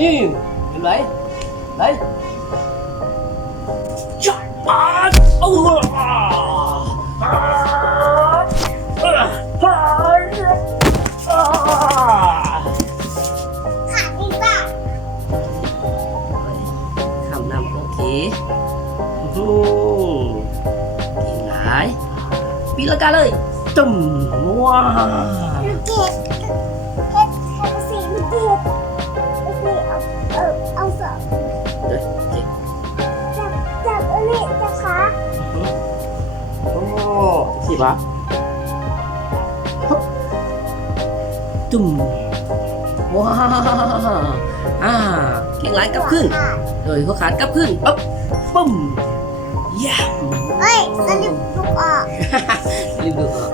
นี่เห็นไหมไหนจัดปาดขาดอีกป่ะคำนำโอเคเก่งหลายปีละกาเลยจุ่มว้าลูกเกดเก็ดสีลูกเกดโอเคเอาสอง เดี๋ยวเก่ง จับอันนี้จับขา โอ้สิบะจุ่มว้าเก่งหลายกลับขึ้นโดยหัวขาดกลับขึ้นปั๊บปุ้มย่ เฮ้ยสลิปลูกออก ำรีบดูก่อน